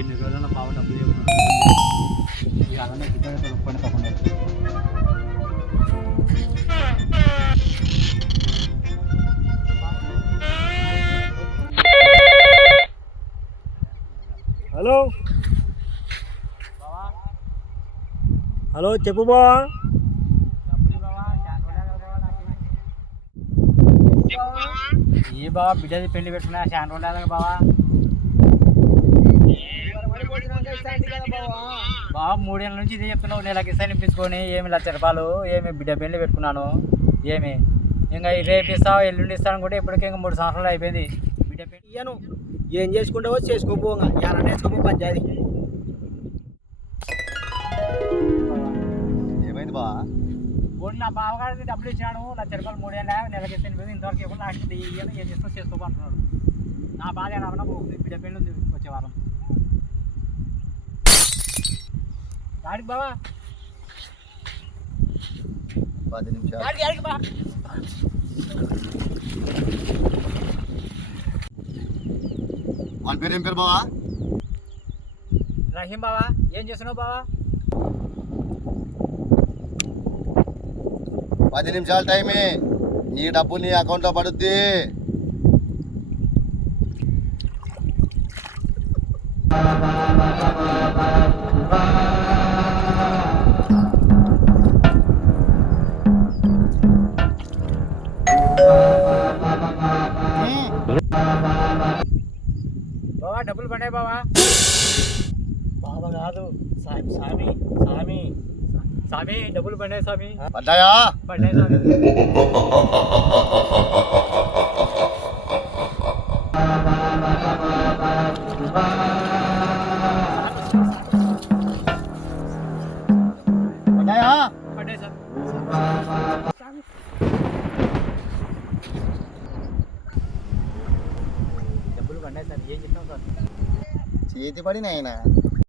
ఎన్ని రోజుల్లో బాగా డబ్బులు చెప్పిన ఇక అలానే గిట్ట కొనుక్కొని తప్పకుండా. హలో హలో చెప్పు బావా. ఏ బావా బిడ్డది పెళ్లి పెట్టుకున్నా చాలా రోజులు బావా. బావా 3 ఏళ్ళ నుంచి ఇదే చెప్తున్నావు, నెలకి ఇస్తాను ఇప్పించుకొని ఏమి 1,00,000 రూపాయలు ఏమి బిడ్డ పెళ్లి పెట్టుకున్నాను ఏమి ఇంకా రేపు ఇస్తావు ఎల్లుండి ఇస్తాను కూడా ఇప్పటికే ఇంకా 3 సంవత్సరాలు అయిపోయింది బిడ్డ పెళ్లి. ఇయ్యను ఏం చేసుకుంటావో చేసుకోపోగా ఎవరన్నా వేసుకోపో పంచాయతీ. ఏమైంది బా? పోనీ నా బావగారికి డబ్బులు ఇచ్చాను 1,00,000 రూపాయలు 3 ఏళ్ళ నెలకి ఇస్తాను ఇవ్వదు ఇంతవరకు ఇవ్వదు లాస్ట్ ఏం చేస్తావు చేసుకోపో అంటున్నాడు. నా బాధ ఏమన్నా బిడ్డ పెళ్లి ఉంది వచ్చే వారం. గాడికి బావా 10 నిమిషాలు. గాడికి బా. వాళ్ళ పేరు ఏం పేరు బావా? రహీం బావా ఏం చేస్తున్నావు బావా? 10 నిమిషాలు టైమే, నీ డబ్బు నీ అకౌంట్లో పడుద్ది. బావా డబ్బులు పడ్డాయి బావా. బావా కాదు సామి సామి సామి డబ్బులు పడ్డాయి సామి. పడ్డాయా? పడ్డాయి సామి. పడ్డాయా? పడ్డాయి సార్. డబ్బులు పడ్డాయి సార్. ఏం చెప్తాం సార్? చేతి పడినాయనా